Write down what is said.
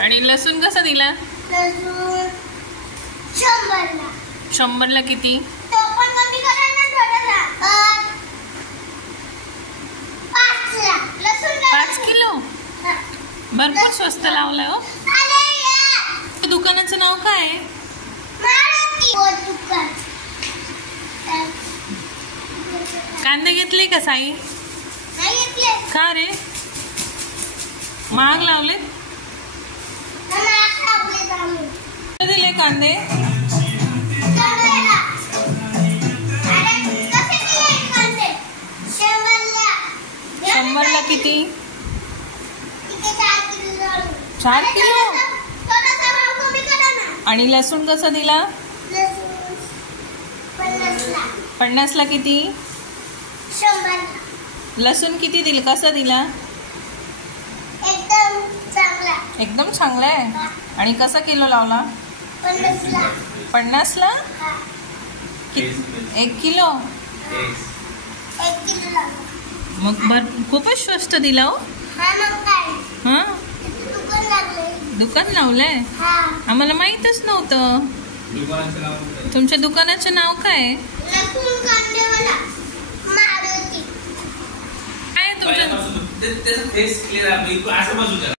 आणि लसूण कसा दिला? लसूण 100 ला किती? तो पण कमी करा ना थोडासा. 5 ला लसूण 5 किलो. भरपूर स्वस्त लावलाय हो. दुकानाचं नाव काय? कांदे घेतले का साई? नाही घेतले. का रे? महाग लावले? दिले कांदे? 100 ला किती? 4 किलो. आणि लसूण कसा दिला? 50 ला किती? 100. लसूण किती दिल? कसा दिला? एकदम चांगला. एकदम चांगला आहे. आणि कसा किलो लावला? 50 ला. 50 ला? 1 किलो. 1 किलो लावला. मग खूपच स्वस्त दिला हो. हा मग काय? हा, दुकान लागले. दुकान लावलंय? हा. आम्हाला माहीतच नव्हतं. तुमच्या दुकानाचं नाव काय? लसूण कांदेवाला मारुती. काय तुमच्या?